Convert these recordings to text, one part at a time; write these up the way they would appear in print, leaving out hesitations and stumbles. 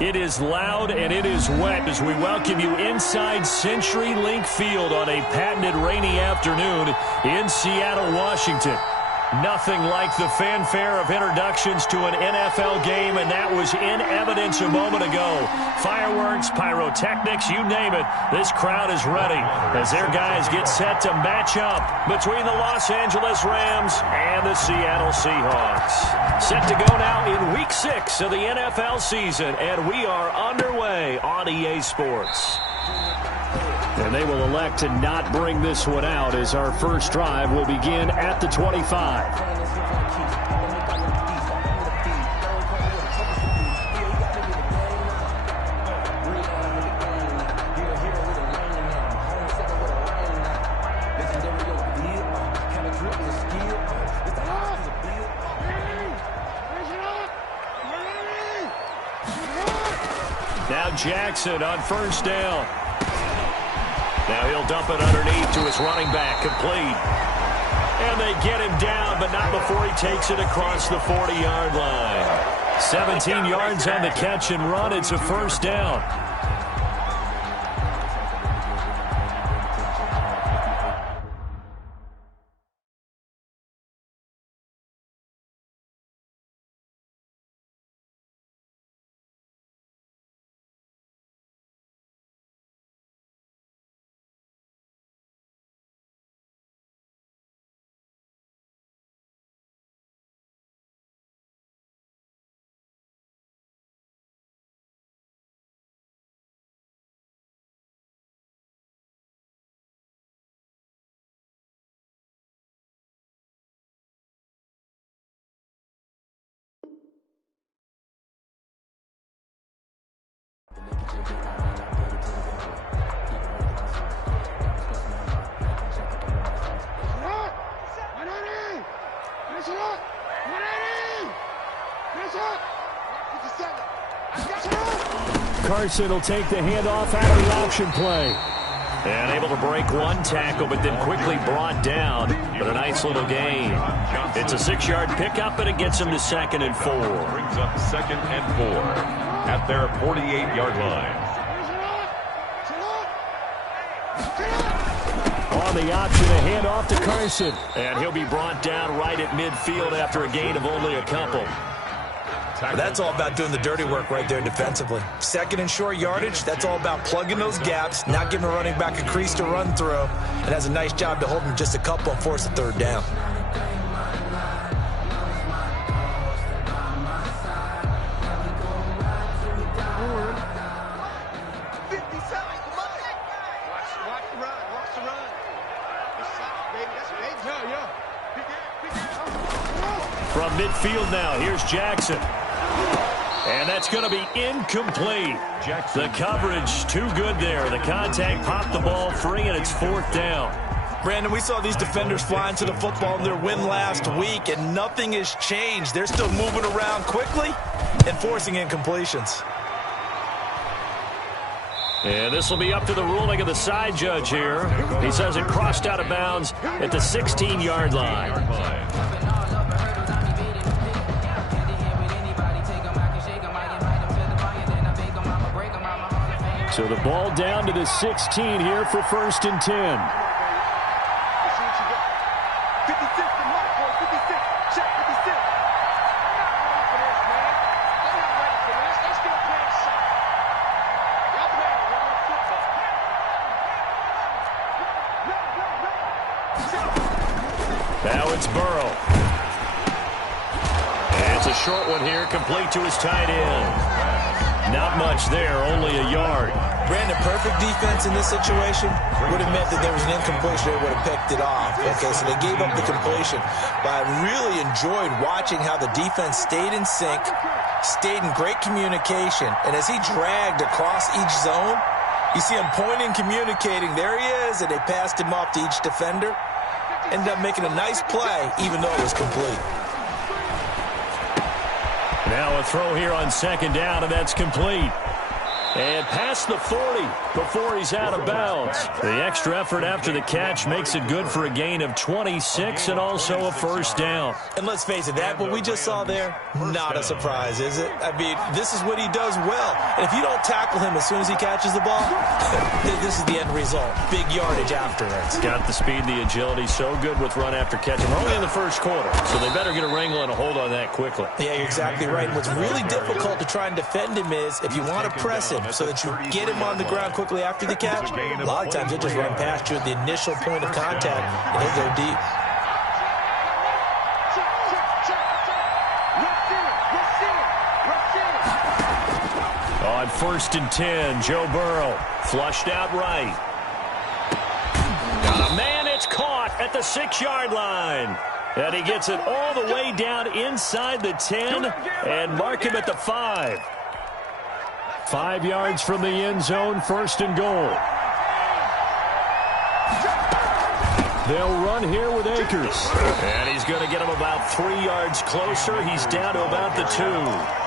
It is loud and it is wet as we welcome you inside CenturyLink Field on a patented rainy afternoon in Seattle, Washington. Nothing like the fanfare of introductions to an NFL game, and that was in evidence a moment ago. Fireworks, pyrotechnics, you name it. This crowd is ready as their guys get set to match up between the Los Angeles Rams and the Seattle Seahawks. Set to go now in Week 6 of the NFL season, and we are underway on EA Sports. And they will elect to not bring this one out as our first drive will begin at the 25. Now Jackson on first down. Now he'll dump it underneath to his running back, complete. And they get him down, but not before he takes it across the 40-yard line. 17 yards on the catch and run. It's a first down. Carson will take the handoff out of the option play. And able to break one tackle, but then quickly brought down. But a nice little gain. It's a 6-yard pickup, and it gets him to 2nd and 4. Brings up 2nd and 4 at their 48-yard line. On the option, a handoff to Carson. And he'll be brought down right at midfield after a gain of only a couple. That's all about doing the dirty work right there defensively. 2nd and short yardage, that's all about plugging those gaps, not giving a running back a crease to run through, and has a nice job to hold him just a couple and force a 3rd down. From midfield now, here's Jackson. And that's going to be incomplete. The coverage too good there. The contact popped the ball free, and it's 4th down. Brandon, we saw these defenders flying to the football in their win last week, and nothing has changed. They're still moving around quickly and forcing incompletions. And this will be up to the ruling of the side judge here. He says it crossed out of bounds at the 16-yard line. So the ball down to the 16 here for 1st and 10. Now it's Burrow. And it's a short one here, complete to his tight end. Not much there, only a yard. Brandon, perfect defense in this situation would have meant that there was an incompletion. They would have picked it off. Okay, so they gave up the completion. But I really enjoyed watching how the defense stayed in sync, stayed in great communication. And as he dragged across each zone, you see him pointing, communicating. There he is, and they passed him off to each defender. Ended up making a nice play, even though it was complete. Now a throw here on 2nd down, and that's complete. And past the 40 before he's out of bounds. The extra effort after the catch makes it good for a gain of 26 and also a first down. And let's face it, that what we just saw there, not a surprise, is it? I mean, this is what he does well. And if you don't tackle him as soon as he catches the ball, this is the end result. Big yardage afterwards. Got the speed, the agility, so good with run after catch. We're only in the first quarter, so they better get a wrangle and a hold on that quickly. Yeah, you're exactly right. And what's really difficult to try and defend him is if you want to press him so that you get him on the ground quickly after the catch, a lot of times he'll just run past you at the initial point of contact, and he'll go deep. On 1st and 10, Joe Burrow flushed out right. Got a man, it's caught at the 6-yard line. And he gets it all the way down inside the 10 and mark him at the 5. 5 yards from the end zone, 1st and goal. They'll run here with Akers. And he's going to get him about 3 yards closer. He's down to about the 2.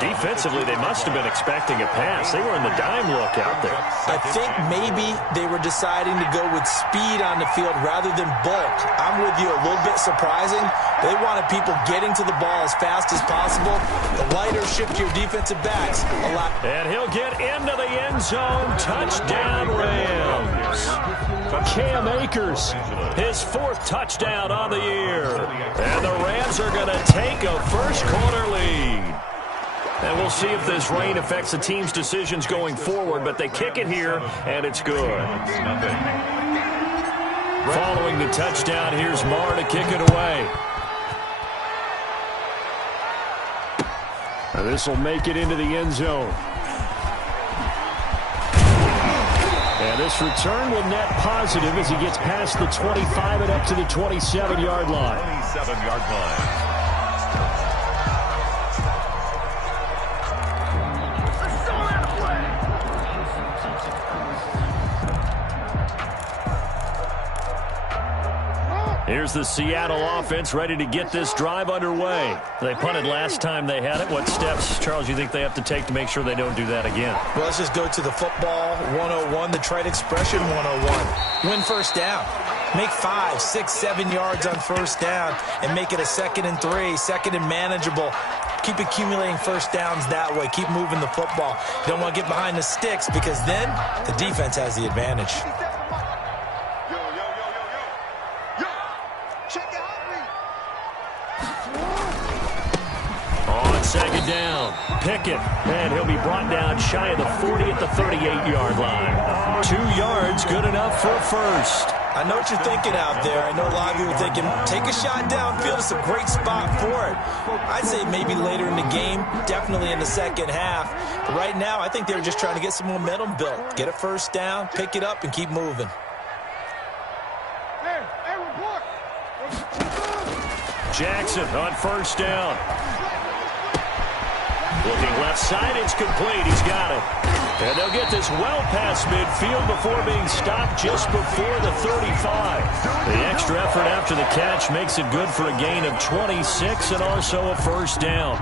Defensively, they must have been expecting a pass. They were in the dime look out there. I think maybe they were deciding to go with speed on the field rather than bulk. I'm with you, a little bit surprising. They wanted people getting to the ball as fast as possible. The lighter shift to your defensive backs a lot. And he'll get into the end zone. Touchdown, Rams. Cam Akers, his 4th touchdown on the year. And the Rams are going to take a first-quarter lead. And we'll see if this rain affects the team's decisions going forward, but they kick it here, and it's good. Following the touchdown, here's Marr to kick it away. Now this will make it into the end zone. And this return will net positive as he gets past the 25 and up to the 27-yard line. 27-yard line. Here's the Seattle offense ready to get this drive underway. They punted last time they had it. What steps, Charles, you think they have to take to make sure they don't do that again? Well, let's just go to the football 101, the trite expression 101. Win first down. Make 5, 6, 7 yards on first down and make it a 2nd and 3, 2nd and manageable. Keep accumulating first downs that way. Keep moving the football. You don't want to get behind the sticks because then the defense has the advantage. On 2nd down, Pickett, and he'll be brought down shy of the 40 at the 38-yard line. 2 yards, good enough for a first. I know what you're thinking out there. I know a lot of you are thinking, take a shot downfield. It's a great spot for it. I'd say maybe later in the game, definitely in the second half. But right now, I think they were just trying to get some momentum built. Get a first down, pick it up, and keep moving. Jackson on first down. Looking left side, it's complete. He's got it. And they'll get this well past midfield before being stopped just before the 35. The extra effort after the catch makes it good for a gain of 26 and also a first down.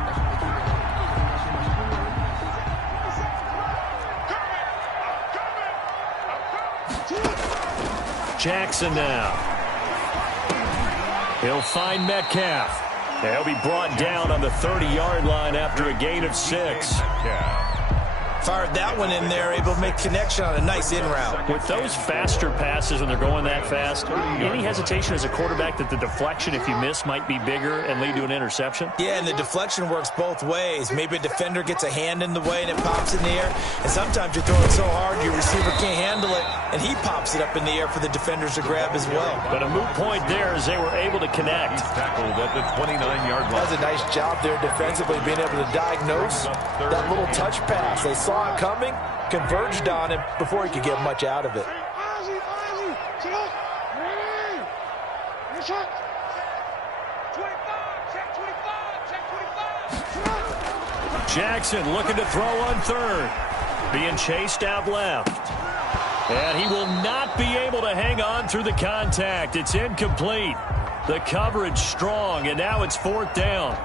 Jackson now. He'll find Metcalf. He'll be brought down on the 30-yard line after a gain of 6. Fired that one in there, able to make connection on a nice in route. With those faster passes when they're going that fast, any hesitation as a quarterback that the deflection, if you miss, might be bigger and lead to an interception? Yeah, and the deflection works both ways. Maybe a defender gets a hand in the way and it pops in the air. And sometimes you're throwing so hard your receiver can't handle it, and he pops it up in the air for the defenders to grab as well. But a moot point there as they were able to connect. He's tackled at the 29-yard line. That was a nice job there defensively, being able to diagnose that little touch pass. They saw it coming, converged on him before he could get much out of it. Jackson looking to throw on third. Being chased out left. And he will not be able to hang on through the contact. It's incomplete. The coverage strong, and now it's 4th down.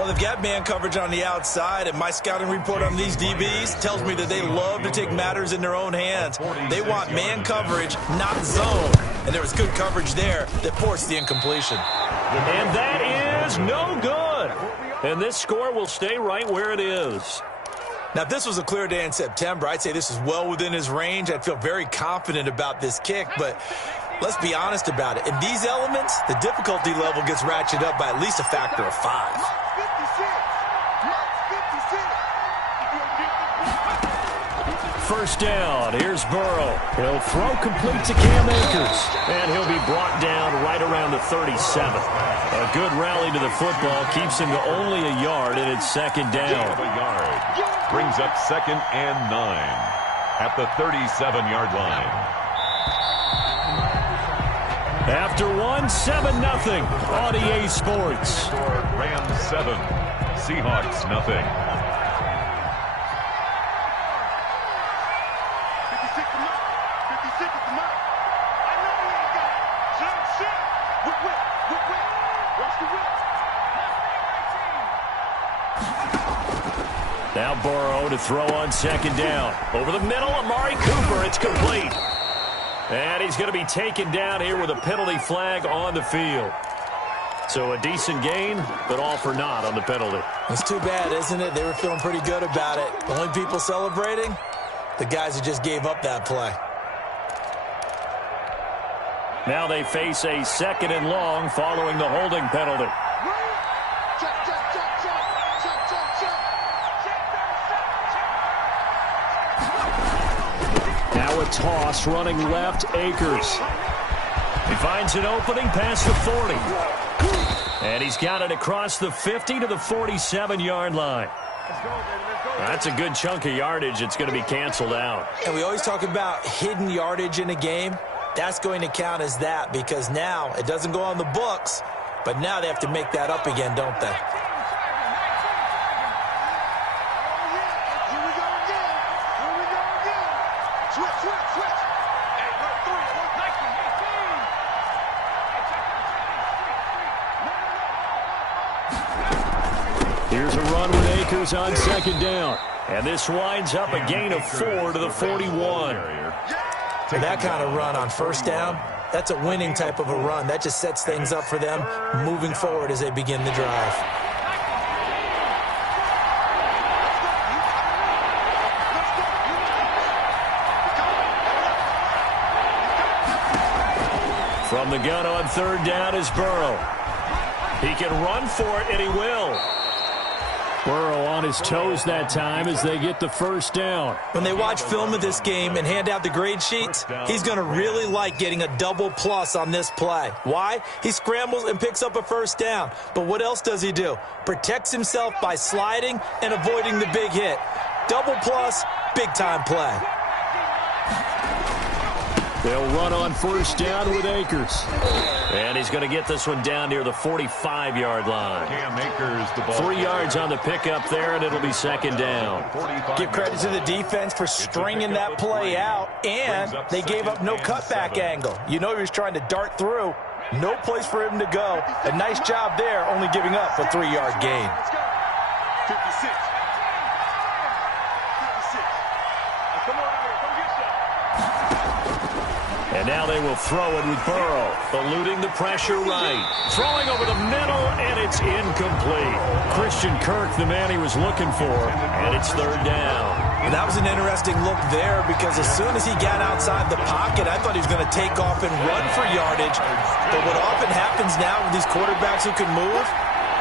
Well, they've got man coverage on the outside, and my scouting report on these DBs tells me that they love to take matters in their own hands. They want man coverage, not zone. And there was good coverage there that forced the incompletion. And that is no good. And this score will stay right where it is. Now, if this was a clear day in September, I'd say this is well within his range. I'd feel very confident about this kick, but let's be honest about it. In these elements, the difficulty level gets ratcheted up by at least a factor of 5. First down, here's Burrow. He'll throw complete to Cam Akers, and he'll be brought down right around the 37. A good rally to the football keeps him to only a yard, and it's second down. A yard. Brings up 2nd and 9 at the 37-yard line. After 7-0 on EA Sports. Rams 7, Seahawks nothing. Now Burrow to throw on second down. Over the middle, Amari Cooper. It's complete. And he's going to be taken down here with a penalty flag on the field. So a decent gain, but all for naught on the penalty. It's too bad, isn't it? They were feeling pretty good about it. The only people celebrating, the guys who just gave up that play. Now they face a 2nd and long following the holding penalty. Now a toss running left, Akers. He finds an opening past the 40. And he's got it across the 50 to the 47-yard line. That's a good chunk of yardage. It's going to be canceled out. And we always talk about hidden yardage in a game. That's going to count as that because now it doesn't go on the books, but now they have to make that up again, don't they? Here's a run with Akers on second down. And this winds up a gain of 4 to the 41. That kind of run on first down, that's a winning type of a run. That just sets things up for them moving forward as they begin the drive. From the gun on third down is Burrow. He can run for it, and he will. Burrow on his toes that time as they get the first down. When they watch film of this game and hand out the grade sheets, he's going to really like getting a double plus on this play. Why? He scrambles and picks up a first down. But what else does he do? Protects himself by sliding and avoiding the big hit. Double plus, big-time play. They'll run on first down with Akers. And he's going to get this one down near the 45-yard line. Cam Akers, the ball 3 yards on the pickup there, and it'll be second down. Give credit to the defense for stringing that play out, and they gave up no cutback angle. You know he was trying to dart through. No place for him to go. A nice job there, only giving up a 3-yard gain. 56. And now they will throw it with Burrow, eluding the pressure right. Throwing over the middle, and it's incomplete. Christian Kirk, the man he was looking for, and it's third down. And that was an interesting look there because as soon as he got outside the pocket, I thought he was going to take off and run for yardage. But what often happens now with these quarterbacks who can move,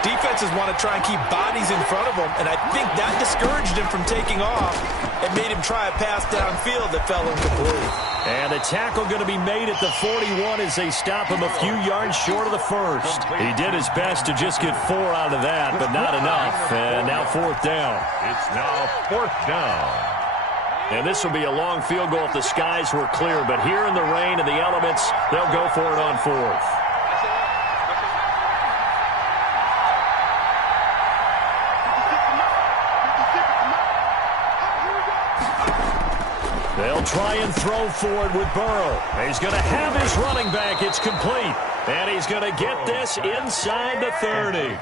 defenses want to try and keep bodies in front of them, and I think that discouraged him from taking off and made him try a pass downfield that fell incomplete. And the tackle going to be made at the 41 as they stop him a few yards short of the first. He did his best to just get 4 out of that, but not enough. And now fourth down. It's now fourth down. And this will be a long field goal if the skies were clear, but here in the rain and the elements, they'll go for it on fourth. They'll try and throw for it with Burrow. He's going to have his running back. It's complete. And he's going to get this inside the 30.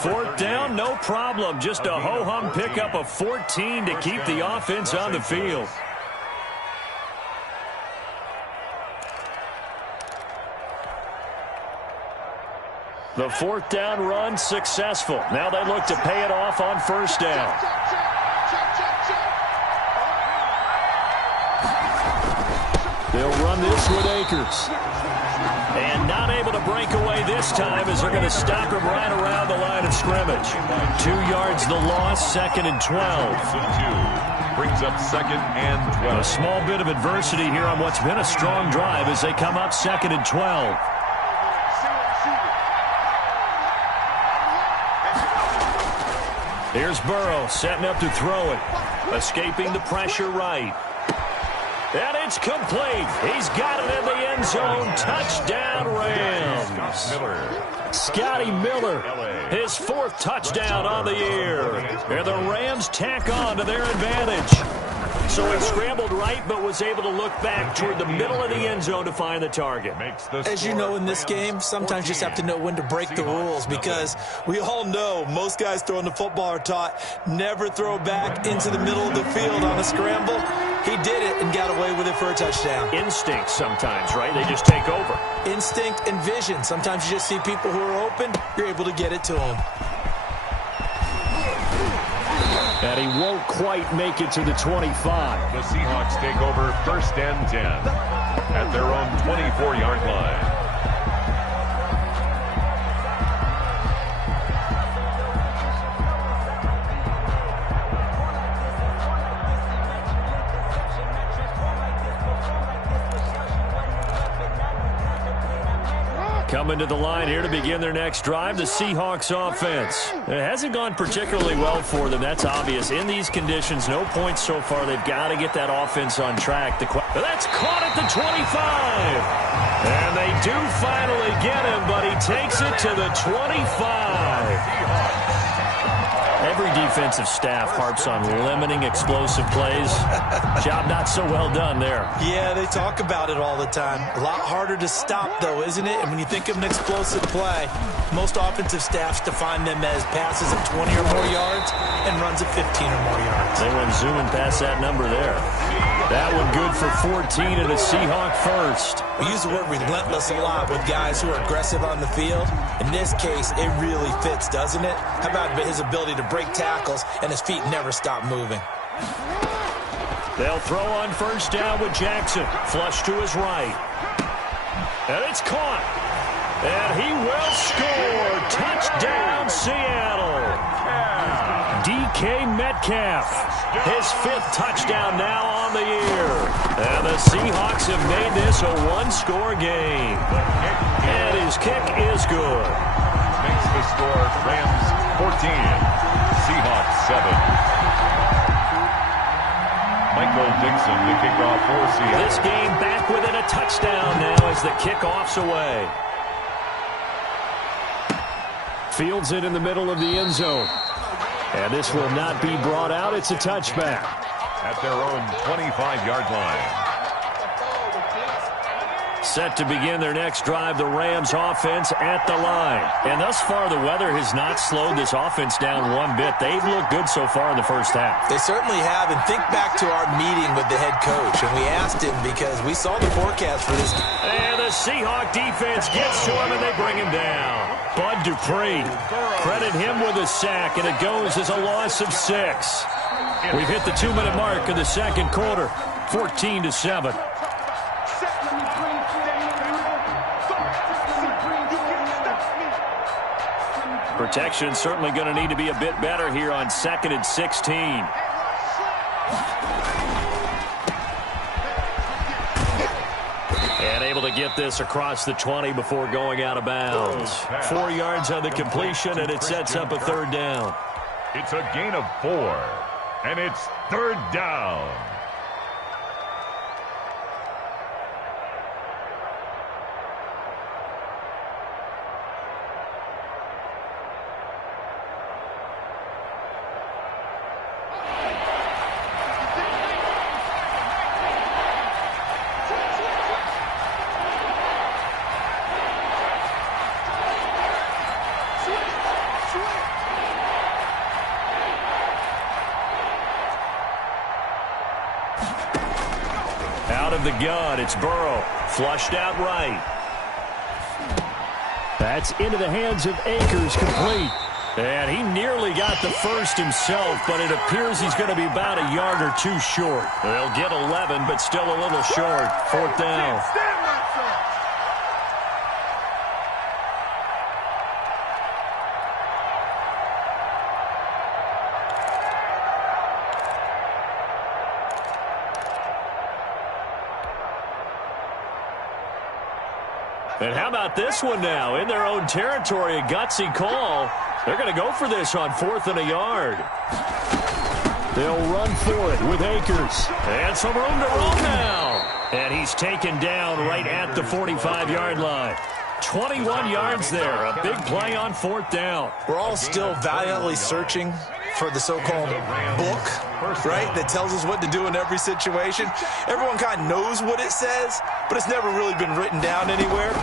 Fourth down, no problem. Just a ho-hum pickup of 14 to keep the offense on the field. The fourth down run successful. Now they look to pay it off on first down. They'll run this with Akers. And not able to break away this time as they're going to stop him right around the line of scrimmage. 2 yards the loss, 2nd and 12. Brings up 2nd and 12. A small bit of adversity here on what's been a strong drive as they come up 2nd and 12. Here's Burrow setting up to throw it. Escaping the pressure right. And it's complete. He's got it in the end zone. Touchdown, Rams. Scotty Miller, his 4th touchdown on the year. And the Rams tack on to their advantage. So he scrambled right, but was able to look back toward the middle of the end zone to find the target. As you know, in this game, sometimes you just have to know when to break the rules, because we all know most guys throwing the football are taught never throw back into the middle of the field on a scramble. He did it and got away with it for a touchdown. Instinct sometimes, right? They just take over. Instinct and vision. Sometimes you just see people who are open, you're able to get it to them. And he won't quite make it to the 25. The Seahawks take over 1st and 10 at their own 24-yard line. Coming to the line here to begin their next drive, the Seahawks offense. It hasn't gone particularly well for them. That's obvious. In these conditions, no points so far. They've got to get that offense on track. That's caught at the 25. And they do finally get him, but he takes it to the 25. Every defensive staff harps on limiting explosive plays. Job not so well done there. Yeah, they talk about it all the time. A lot harder to stop, though, isn't it? And when you think of an explosive play, most offensive staffs define them as passes of 20 or more yards and runs of 15 or more yards. They went zooming past that number there. That one good for 14 and a Seahawk first. We use the word relentless a lot with guys who are aggressive on the field. In this case, it really fits, doesn't it? How about his ability to break tackles and his feet never stop moving? They'll throw on first down with Jackson. Flush to his right. And it's caught. And he will score. Touchdown, Seattle. DK Metcalf. His 5th touchdown now on the year. And the Seahawks have made this a one-score game. And his kick is good. Makes the score Rams 14, Seahawks 7. Michael Dixon, the kickoff for Seattle. This game back within a touchdown now as the kickoff's away. Fields it in the middle of the end zone. And this will not be brought out. It's a touchback. At their own 25-yard line. Set to begin their next drive, the Rams offense at the line. And thus far, the weather has not slowed this offense down one bit. They've looked good so far in the first half. They certainly have. And think back to our meeting with the head coach. And we asked him because we saw the forecast for this. And the Seahawk defense gets to him, and they bring him down. Bud Dupree, credit him with a sack, and it goes as a loss of 6. We've hit the 2-minute mark of the second quarter, 14-7. Protection certainly going to need to be a bit better here on 2nd and 16. And able to get this across the 20 before going out of bounds. 4 yards on the completion, and it sets up a 3rd down. It's a gain of 4, and it's 3rd down. Out of the gun, it's Burrow. Flushed out right. That's into the hands of Akers, complete. And he nearly got the first himself, but it appears he's going to be about a yard or two short. They'll get 11, but still a little short. Fourth down. And how about this one now? In their own territory, a gutsy call. They're going to go for this on 4th and a yard. They'll run for it with Akers. And some room to roam now. And he's taken down right at the 45-yard line. 21 yards there. A big play on 4th down. We're all still valiantly searching for the so-called book, right, that tells us what to do in every situation. Everyone kind of knows what it says, but it's never really been written down anywhere.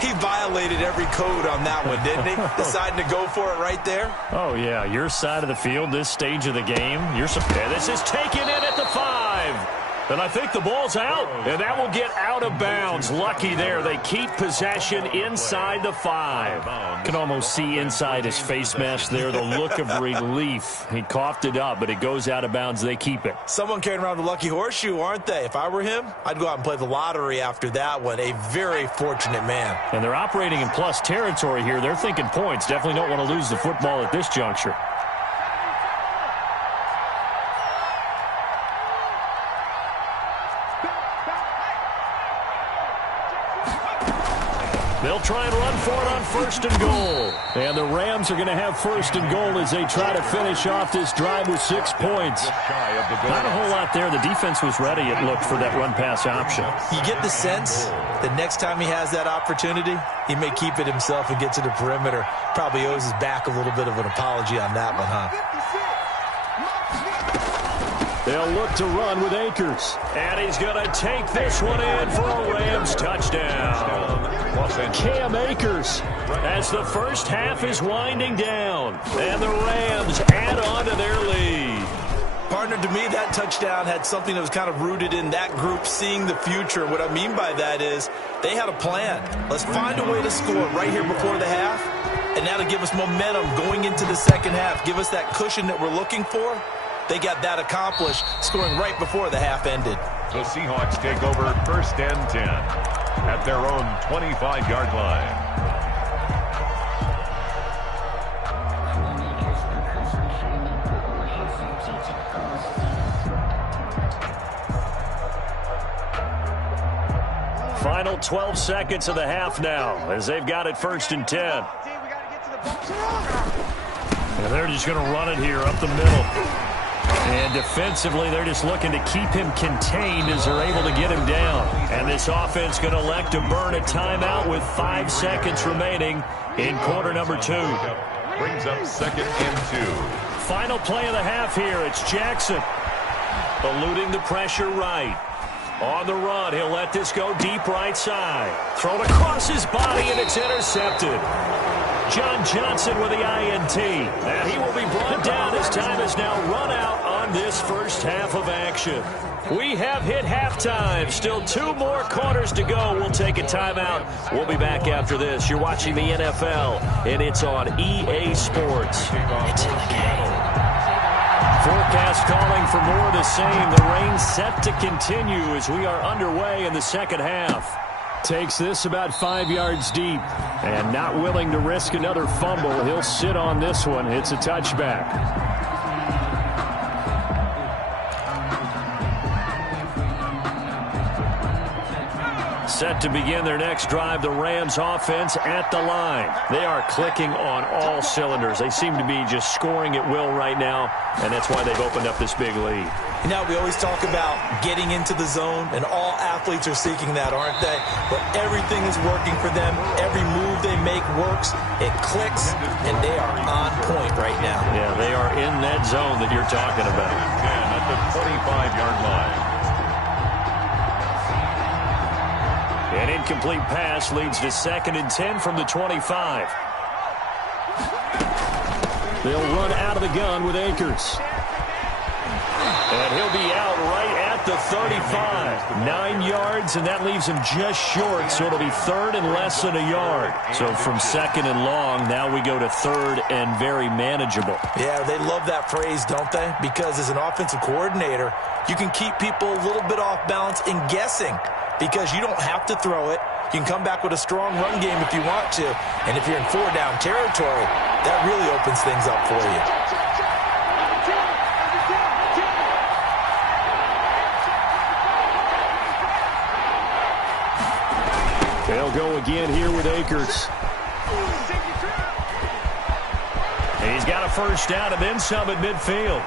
He violated every code on that one, didn't he? Deciding to go for it right there. Oh, yeah, your side of the field, this stage of the game. This is taken in at the 5. And I think the ball's out, and that will get out of bounds. Lucky there. They keep possession inside the 5. Can almost see inside his face mask there the look of relief. He coughed it up, but it goes out of bounds. They keep it. Someone carrying around the lucky horseshoe, aren't they? If I were him, I'd go out and play the lottery after that one. A very fortunate man. And they're operating in plus territory here. They're thinking points. Definitely don't want to lose the football at this juncture. They'll try and run for it on 1st and goal. And the Rams are going to have 1st and goal as they try to finish off this drive with 6 points. Not a whole lot there. The defense was ready, it looked, for that run-pass option. You get the sense that next time he has that opportunity, he may keep it himself and get to the perimeter. Probably owes his back a little bit of an apology on that one, huh? They'll look to run with Akers. And he's going to take this one in for a Rams touchdown. Cam Akers as the first half is winding down. And the Rams add on to their lead. Partner, to me, that touchdown had something that was kind of rooted in that group seeing the future. What I mean by that is they had a plan. Let's find a way to score right here before the half. And that'll give us momentum going into the second half. Give us that cushion that we're looking for. They got that accomplished, scoring right before the half ended. The Seahawks take over 1st and 10 at their own 25-yard line. Final 12 seconds of the half now as they've got it 1st and 10. And they're just going to run it here up the middle. And defensively, they're just looking to keep him contained as they're able to get him down. And this offense going to elect to burn a timeout with 5 seconds remaining in quarter number 2. Brings up 2nd and 2. Final play of the half here. It's Jackson eluding the pressure right. On the run, he'll let this go deep right side. Thrown across his body, and it's intercepted. John Johnson with the INT. And he will be brought down as time is now run out on this first half of action. We have hit halftime. Still 2 more quarters to go. We'll take a timeout. We'll be back after this. You're watching the NFL, and it's on EA Sports. It's in the game. Forecast calling for more of the same. The rain set to continue as we are underway in the second half. Takes this about 5 yards deep. And not willing to risk another fumble. He'll sit on this one. It's a touchback. Set to begin their next drive, the Rams offense at the line. They are clicking on all cylinders. They seem to be just scoring at will right now, and that's why they've opened up this big lead. You know, we always talk about getting into the zone, and all athletes are seeking that, aren't they? But everything is working for them. Every move they make works. It clicks, and they are on point right now. Yeah, they are in that zone that you're talking about. And at the 25-yard line. An incomplete pass leads to 2nd and 10 from the 25. They'll run out of the gun with Akers. And he'll be out right at the 35. 9 yards, and that leaves him just short, so it'll be third and less than a yard. So from second and long, now we go to third and very manageable. Yeah, they love that phrase, don't they? Because as an offensive coordinator, you can keep people a little bit off balance and guessing because you don't have to throw it. You can come back with a strong run game if you want to. And if you're in 4-down territory, that really opens things up for you. They'll go again here with Akers. He's got a first down and then some at midfield.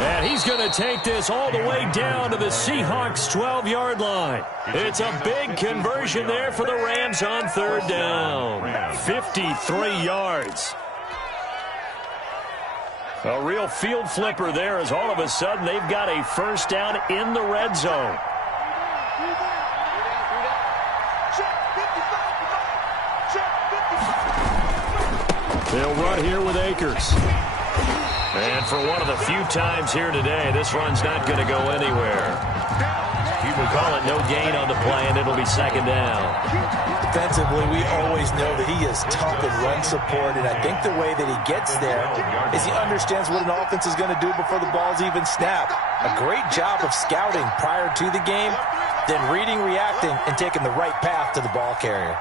And he's going to take this all the way down to the Seahawks' 12-yard line. It's a big conversion there for the Rams on third down. 53 yards. A real field flipper there as all of a sudden they've got a first down in the red zone. They'll run here with Akers. And for one of the few times here today, this run's not going to go anywhere. We call it no gain on the play, and it'll be second down. Defensively, we always know that he is tough in run support, and I think the way that he gets there is he understands what an offense is going to do before the ball's even snapped. A great job of scouting prior to the game, then reading, reacting, and taking the right path to the ball carrier.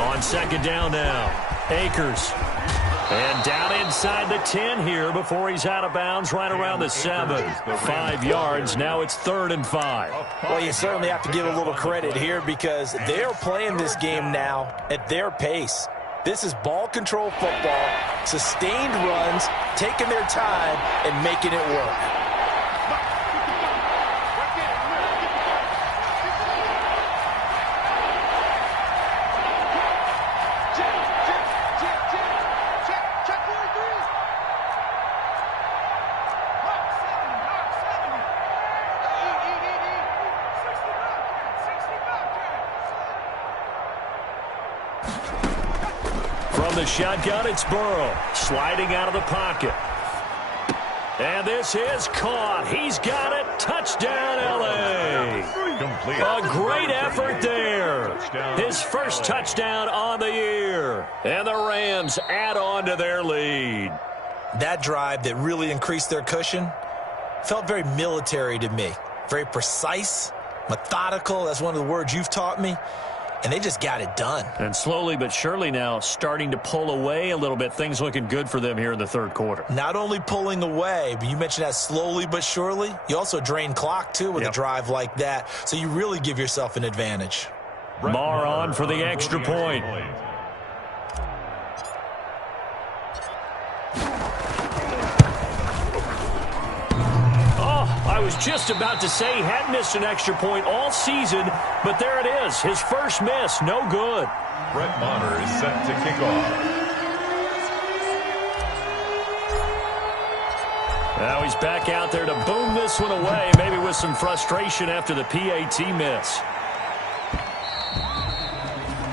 On second down now, Akers. And down inside the 10 here before he's out of bounds right around the 7. 5 yards. Now it's 3rd and 5. Well, you certainly have to give a little credit here because they're playing this game now at their pace. This is ball control football, sustained runs, taking their time, and making it work. The shotgun, it's Burrow sliding out of the pocket. And this is caught. He's got it. Touchdown, L.A. A great effort there. His first touchdown on the year. And the Rams add on to their lead. That drive that really increased their cushion felt very military to me. Very precise, methodical. That's one of the words you've taught me. And they just got it done. And slowly but surely now starting to pull away a little bit. Things looking good for them here in the third quarter. Not only pulling away, but you mentioned that slowly but surely. You also drain clock, too, with a drive like that. So you really give yourself an advantage. Marr on for the extra point. I was just about to say he hadn't missed an extra point all season, but there it is. His first miss, no good. Brett Maher is set to kick off. Now he's back out there to boom this one away, maybe with some frustration after the PAT miss.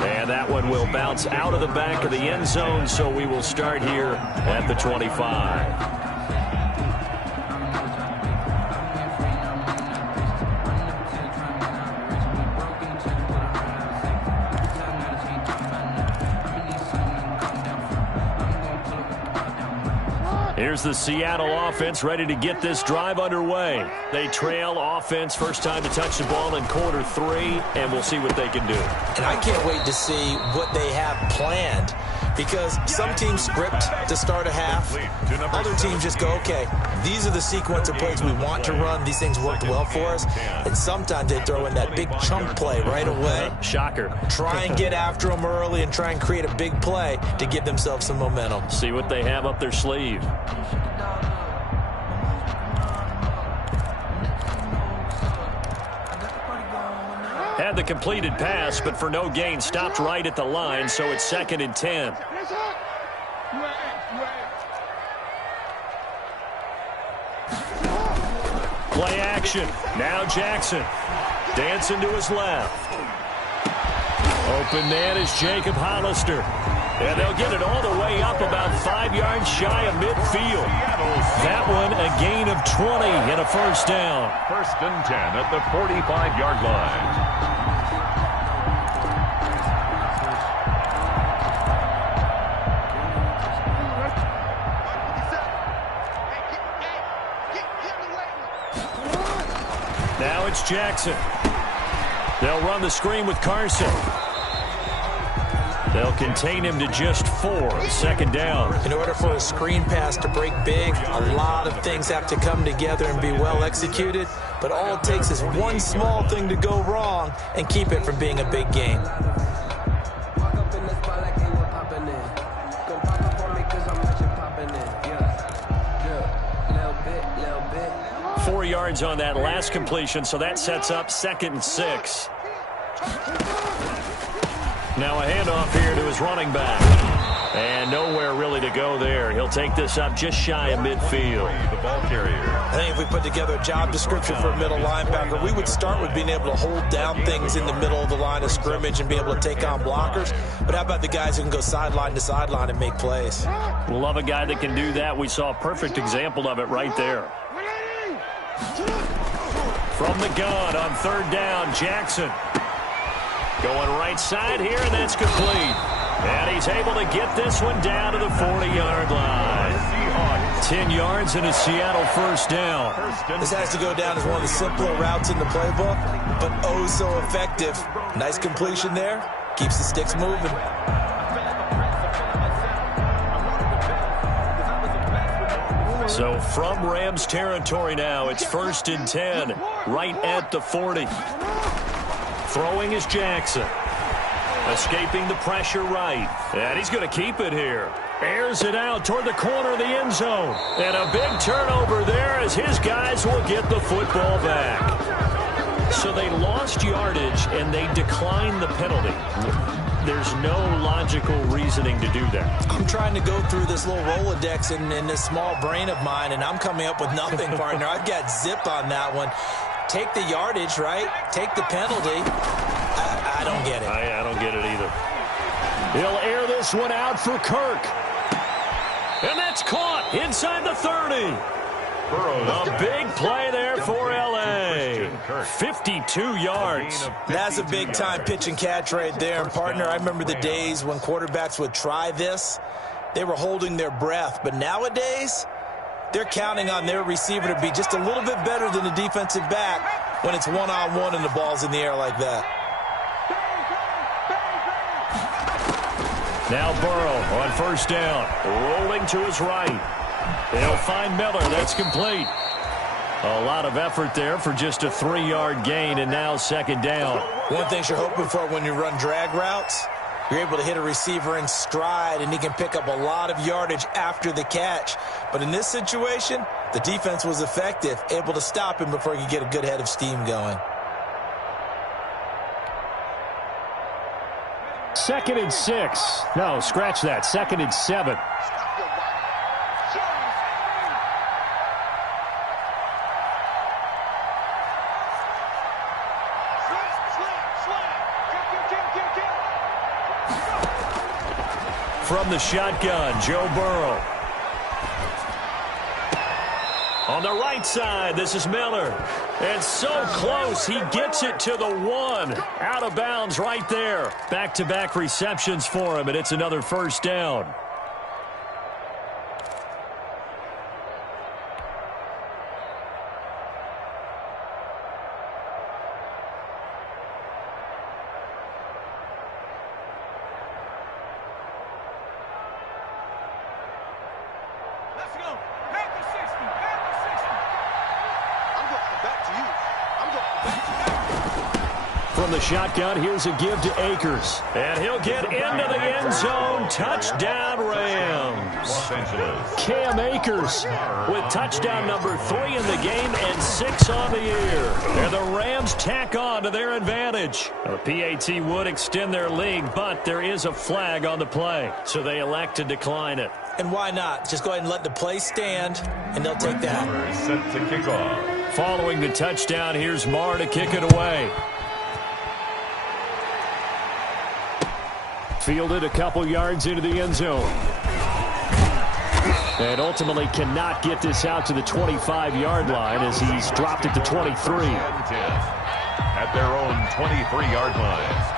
And that one will bounce out of the back of the end zone, so we will start here at the 25. Here's the Seattle offense ready to get this drive underway. They trail offense first time to touch the ball in quarter 3, and we'll see what they can do. And I can't wait to see what they have planned because some teams script to start a half. Other teams just go, okay, these are the sequence of plays we want to run. These things worked well for us. And sometimes they throw in that big chunk play right away. Shocker. Try and get after them early and try and create a big play to give themselves some momentum. See what they have up their sleeve. Had the completed pass, but for no gain, stopped right at the line, so it's 2nd and 10. Play action. Now Jackson. Dancing to his left. Open man is Jacob Hollister. And they'll get it all the way up about 5 yards shy of midfield. That one a gain of 20 and a first down. First and 10 at the 45-yard line. Now it's Jackson. They'll run the screen with Carson. They'll contain him to just 4. Second down. In order for a screen pass to break big, a lot of things have to come together and be well executed. But all it takes is one small thing to go wrong and keep it from being a big game. 4 yards on that last completion, so that sets up 2nd and 6. Now a handoff here to his running back. And nowhere really to go there. He'll take this up just shy of midfield. The ball carrier. I think if we put together a job description for a middle linebacker, we would start with being able to hold down things in the middle of the line of scrimmage and be able to take on blockers. But how about the guys who can go sideline to sideline and make plays? Love a guy that can do that. We saw a perfect example of it right there. From the gun on 3rd down, Jackson. Going right side here, and that's complete. And he's able to get this one down to the 40-yard line. 10 yards and a Seattle first down. This has to go down as one of the simpler routes in the playbook, but oh so effective. Nice completion there. Keeps the sticks moving. So from Rams territory now, it's 1st and 10, right at the 40. Throwing is Jackson. Escaping the pressure right. And he's going to keep it here. Airs it out toward the corner of the end zone. And a big turnover there as his guys will get the football back. So they lost yardage and they declined the penalty. There's no logical reasoning to do that. I'm trying to go through this little Rolodex in this small brain of mine, and I'm coming up with nothing, partner. I've got zip on that one. Take the yardage, right? Take the penalty. I don't get it. I don't get it either. He'll air this one out for Kirk. And that's caught inside the 30. A big play there for L.A. 52 yards. That's a big-time pitch and catch right there. And, partner, I remember the days when quarterbacks would try this. They were holding their breath. But nowadays, they're counting on their receiver to be just a little bit better than the defensive back when it's one-on-one and the ball's in the air like that. Now Burrow on 1st down, rolling to his right. He'll find Miller. That's complete. A lot of effort there for just a 3-yard gain, and now 2nd down. One thing you're hoping for when you run drag routes, you're able to hit a receiver in stride, and he can pick up a lot of yardage after the catch. But in this situation, the defense was effective, able to stop him before he could get a good head of steam going. 2nd and 6. No, scratch that. 2nd and 7. From the shotgun, Joe Burrow. On the right side, this is Miller. And so close, he gets it to the 1. Out of bounds right there. Back-to-back receptions for him, and it's another first down. From the shotgun, here's a give to Akers. And he'll get into the end zone. Touchdown, Rams. Los Angeles. Cam Akers with touchdown number 3 in the game and 6 on the year. And the Rams tack on to their advantage. The PAT would extend their lead, but there is a flag on the play, so they elect to decline it. And why not? Just go ahead and let the play stand, and they'll take that. Set to kick off. Following the touchdown, here's Marr to kick it away. Fielded a couple yards into the end zone. And ultimately cannot get this out to the 25-yard line as he's dropped it to 23. At their own 23-yard line.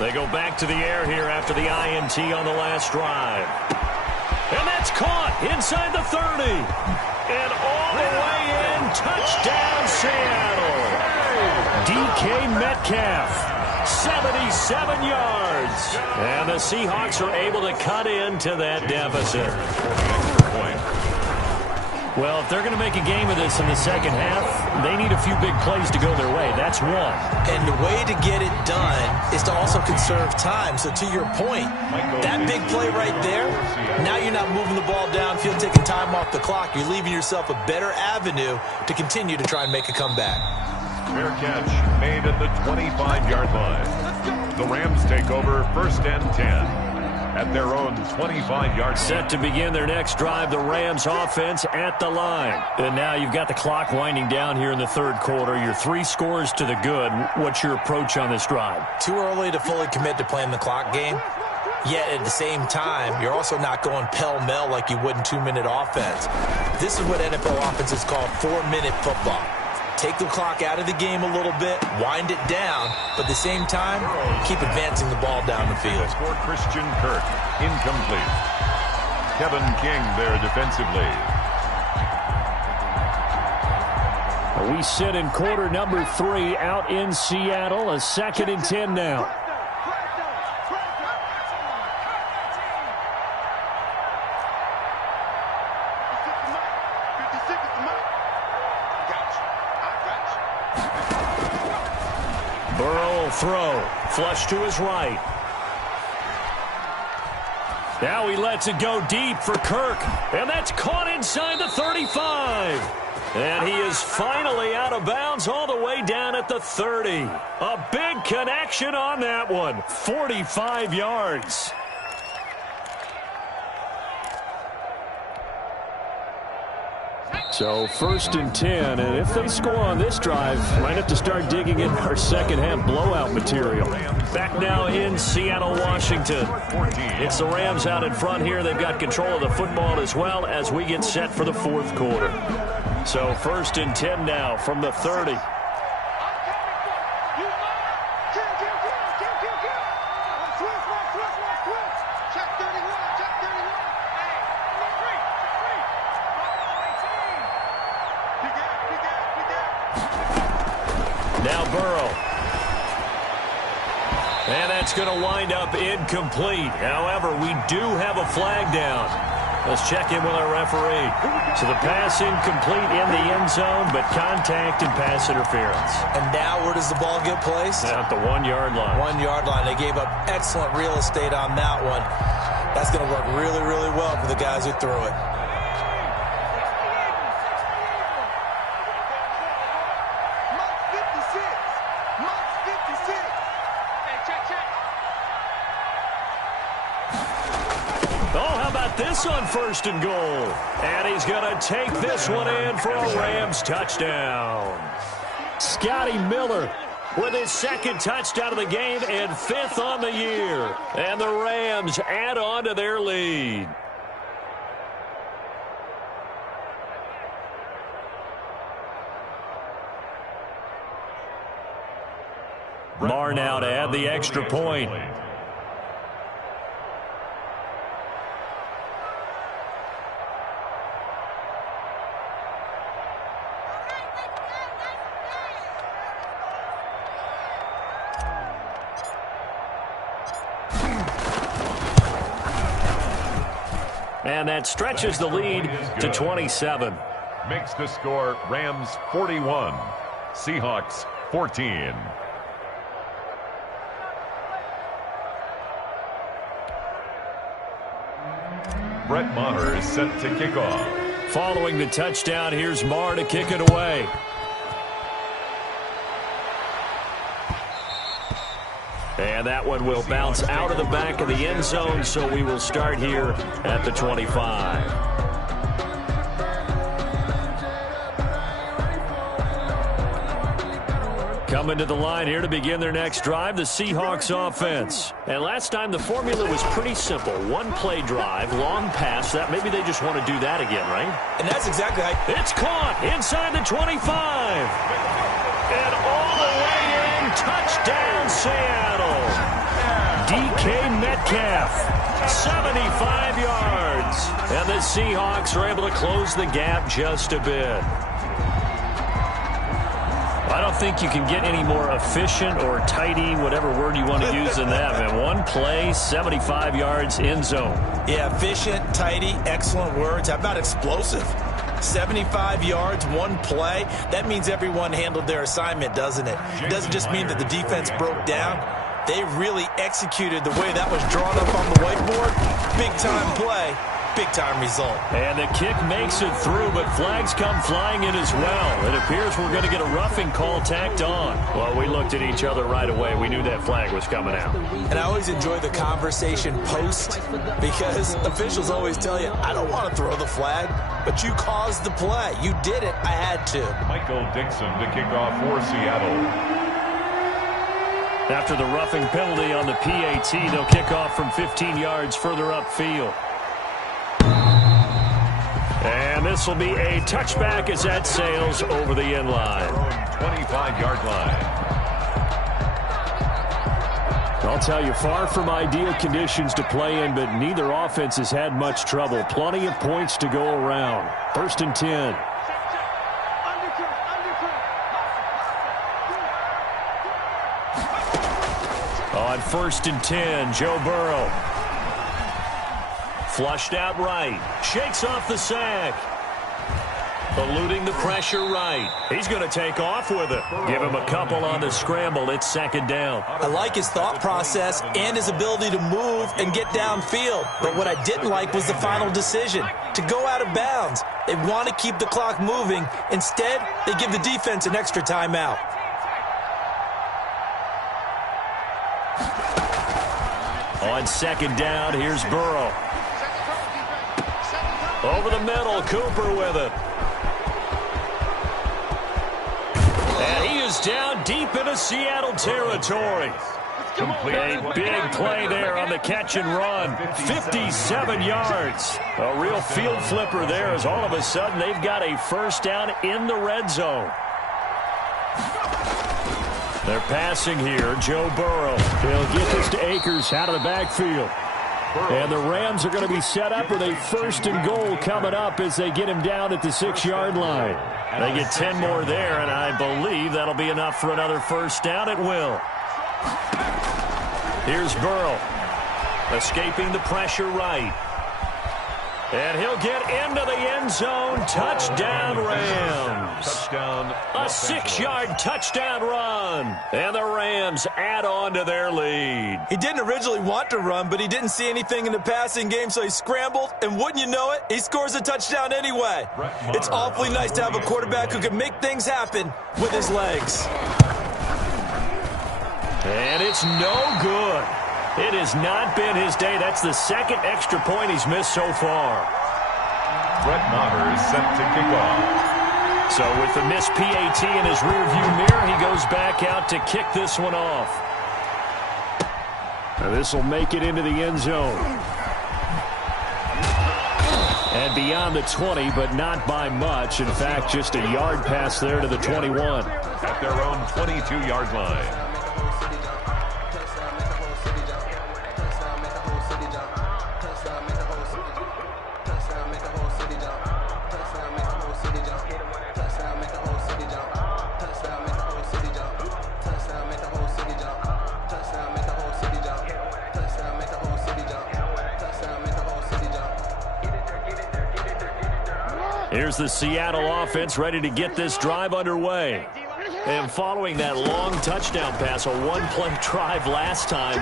They go back to the air here after the INT on the last drive. And that's caught inside the 30. And all the way in, touchdown Seattle. DK Metcalf, 77 yards. And the Seahawks are able to cut into that deficit. Well, if they're going to make a game of this in the second half, they need a few big plays to go their way. That's one. And the way to get it done is to also conserve time. So to your point, that big play right there, now you're not moving the ball downfield, taking time off the clock. You're leaving yourself a better avenue to continue to try and make a comeback. Fair catch made at the 25-yard line. The Rams take over 1st and 10. At their own 25-yard line. Set to begin their next drive, the Rams offense at the line. And now you've got the clock winding down here in the third quarter. You're 3 scores to the good. What's your approach on this drive? Too early to fully commit to playing the clock game. Yet at the same time, you're also not going pell-mell like you would in 2-minute offense. This is what NFL offenses call 4-minute football. Take the clock out of the game a little bit, wind it down, but at the same time, keep advancing the ball down the field. For Christian Kirk, incomplete. Kevin King there defensively. We sit in quarter number 3 out in Seattle. A 2nd and 10 now. Burrow will throw. Flush to his right. Now he lets it go deep for Kirk. And that's caught inside the 35. And he is finally out of bounds all the way down at the 30. A big connection on that one. 45 yards. So 1st and 10, and if they score on this drive, might have to start digging in our second half blowout material. Back now in Seattle, Washington. It's the Rams out in front here. They've got control of the football as well as we get set for the 4th quarter. So 1st and 10 now from the 30. Now Burrow. And that's going to wind up incomplete. However, we do have a flag down. Let's check in with our referee. So the pass incomplete in the end zone, but contact and pass interference. And now where does the ball get placed? At the 1-yard line. 1-yard line. They gave up excellent real estate on that one. That's going to work really, really well for the guys who threw it. This on 1st and goal. And he's going to take this one in for a Rams touchdown. Scotty Miller with his 2nd touchdown of the game and 5th on the year. And the Rams add on to their lead. Marr now to add the extra point. And that stretches the lead to 27. Makes the score Rams 41, Seahawks 14. Brett Maher is set to kick off. Following the touchdown, here's Maher to kick it away. And that one will bounce out of the back of the end zone, so we will start here at the 25. Coming to the line here to begin their next drive, the Seahawks offense. And last time the formula was pretty simple. One play drive, long pass. That maybe they just want to do that again, right? And that's exactly how... It's caught inside the 25. And all the way in, touchdown Seattle. DK Metcalf, 75 yards. And the Seahawks are able to close the gap just a bit. I don't think you can get any more efficient or tidy, whatever word you want to use in that, man. One play, 75 yards, end zone. Yeah, efficient, tidy, excellent words. How about explosive? 75 yards, one play. That means everyone handled their assignment, doesn't it? It doesn't just mean that the defense broke down. They really executed the way that was drawn up on the whiteboard. Big-time play. Big-time result. And the kick makes it through, but flags come flying in as well. It appears we're going to get a roughing call tacked on. Well, we looked at each other right away. We knew that flag was coming out. And I always enjoy the conversation post because officials always tell you, I don't want to throw the flag, but you caused the play. You did it. I had to. Michael Dixon to kick off for Seattle. After the roughing penalty on the PAT, they'll kick off from 15 yards further upfield. And this will be a touchback as that sails over the end line. 25-yard line. I'll tell you, far from ideal conditions to play in, but neither offense has had much trouble. Plenty of points to go around. 1st and 10. On 1st and 10, Joe Burrow. Flushed out right. Shakes off the sack. Eluding the pressure right. He's going to take off with it. Give him a couple on the scramble. It's 2nd down. I like his thought process and his ability to move and get downfield. But what I didn't like was the final decision, to go out of bounds. They want to keep the clock moving. Instead, they give the defense an extra timeout. On 2nd down, here's Burrow. Over the middle, Cooper with it. And he is down deep into Seattle territory. A big play there on the catch and run. 57 yards. A real field flipper there as all of a sudden they've got a 1st down in the red zone. They're passing here. Joe Burrow. He'll get this to Akers out of the backfield. And the Rams are going to be set up with a 1st and goal coming up as they get him down at the 6-yard line. They get 10 more there, and I believe that'll be enough for another 1st down. It will. Here's Burrow. Escaping the pressure right. And he'll get into the end zone. Touchdown, Rams. Touchdown. A 6-yard touchdown run. And the Rams add on to their lead. He didn't originally want to run, but he didn't see anything in the passing game, so he scrambled. And wouldn't you know it, he scores a touchdown anyway. It's awfully nice to have a quarterback who can make things happen with his legs. And it's no good. It has not been his day. That's the 2nd extra point he's missed so far. Brett Maher is set to kick off. So with the missed PAT in his rearview mirror, he goes back out to kick this one off. Now this will make it into the end zone. And beyond the 20, but not by much. In fact, just a yard pass there to the 21. At their own 22-yard line. Here's the Seattle offense ready to get this drive underway. And following that long touchdown pass, a one-play drive last time,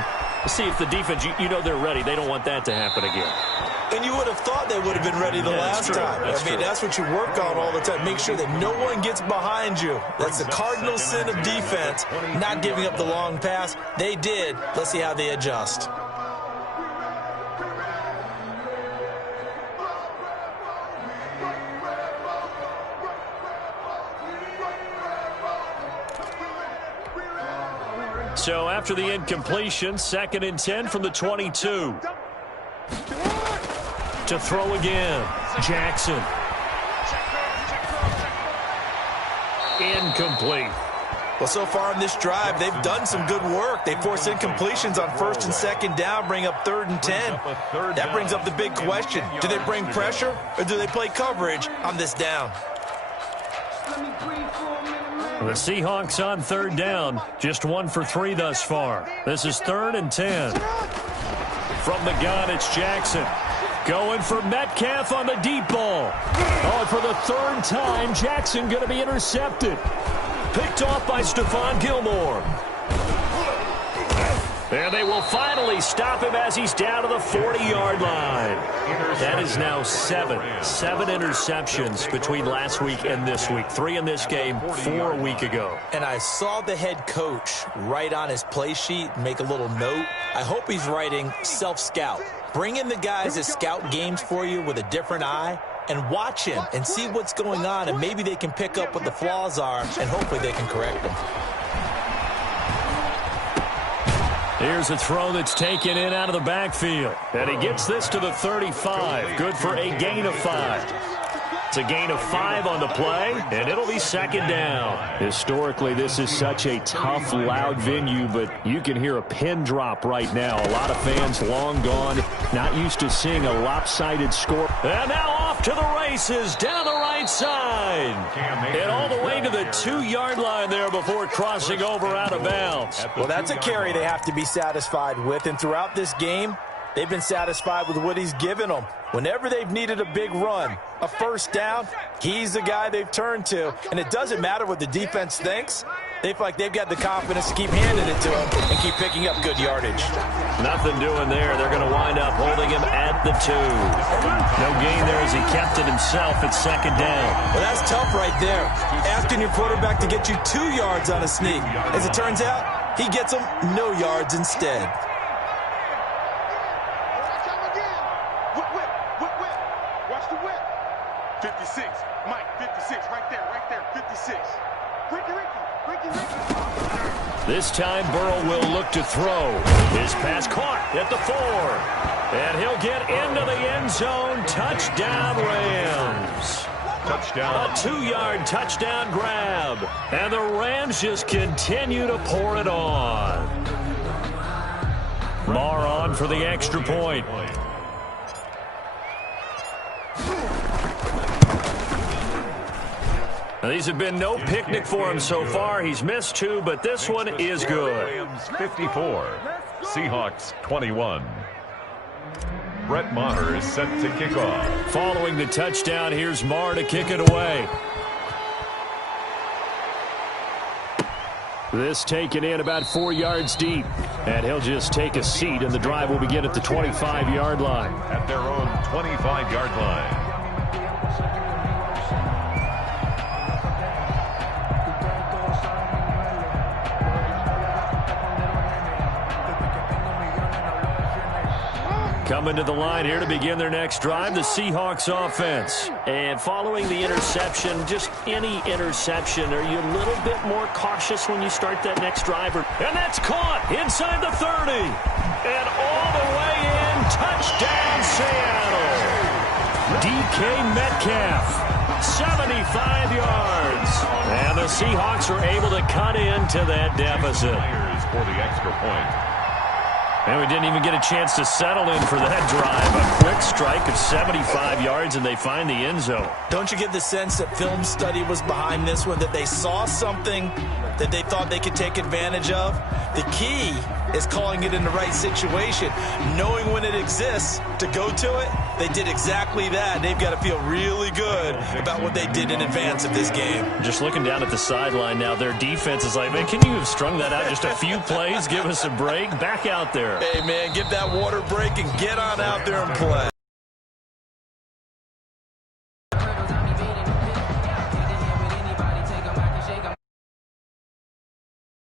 See if the defense, you know they're ready. They don't want that to happen again. And you would have thought they would have been ready the last time. That's what you work on all the time. Make sure that no one gets behind you. That's the cardinal sin of defense, not giving up the long pass. They did. Let's see how they adjust. So after the incompletion, 2nd and 10 from the 22. To throw again, Jackson. Incomplete. Well, so far in this drive, they've done some good work. They force incompletions on 1st and 2nd down, bring up 3rd and 10. That brings up the big question. Do they bring pressure or do they play coverage on this down? The Seahawks on 3rd down, just 1 for 3 thus far. This is 3rd and 10. From the gun, it's Jackson. Going for Metcalf on the deep ball. Oh, for the 3rd time, Jackson going to be intercepted. Picked off by Stephon Gilmore. And they will finally stop him as he's down to the 40-yard line. That is now 7 interceptions between last week and this week. 3 in this game, 4 a week ago. And I saw the head coach write on his play sheet, make a little note. I hope he's writing self-scout. Bring in the guys that scout games for you with a different eye and watch him and see what's going on, and maybe they can pick up what the flaws are, and hopefully they can correct them. Here's a throw that's taken in out of the backfield. And he gets this to the 35. Good for a gain of 5. It's a gain of 5 on the play, and it'll be 2nd down. Historically, this is such a tough, loud venue, but you can hear a pin drop right now. A lot of fans long gone, not used to seeing a lopsided score. And now off to the races, down the right side. And all the way to the 2-yard line there before crossing over out of bounds. Well, that's a carry they have to be satisfied with, and throughout this game, they've been satisfied with what he's given them. Whenever they've needed a big run, a 1st down, he's the guy they've turned to. And it doesn't matter what the defense thinks. They feel like they've got the confidence to keep handing it to him and keep picking up good yardage. Nothing doing there. They're going to wind up holding him at the 2. No gain there as he kept it himself at 2nd down. Well, that's tough right there. Asking your quarterback to get you 2 yards on a sneak. As it turns out, he gets them no yards instead. Watch the whip. 56. Mike, 56. Right there. 56. Ricky. This time, Burrow will look to throw. His pass caught at the 4. And he'll get into the end zone. Touchdown, Rams. Touchdown. A 2-yard touchdown grab. And the Rams just continue to pour it on. Marr on for the extra point. Now, these have been no picnic for him so far. He's missed 2, but this one is good. Rams 54, Seahawks 21. Brett Maher is set to kick off. Following the touchdown, here's Marr to kick it away. This taken in about 4 yards deep. And he'll just take a seat, and the drive will begin at the 25-yard line. At their own 25-yard line. Coming to the line here to begin their next drive, the Seahawks offense. And following the interception, just any interception, are you a little bit more cautious when you start that next drive? And that's caught inside the 30. And all the way in, touchdown Seattle. DK Metcalf, 75 yards. And the Seahawks are able to cut into that deficit. For the extra point. And we didn't even get a chance to settle in for that drive. A quick strike of 75 yards, and they find the end zone. Don't you get the sense that film study was behind this one, that they saw something that they thought they could take advantage of? The key is calling it in the right situation. Knowing when it exists to go to it, they did exactly that. They've got to feel really good about what they did in advance of this game. Just looking down at the sideline now, their defense is like, man, can you have strung that out just a few plays? Give us a break. Back out there. Hey, man, give that water break and get on out there and play.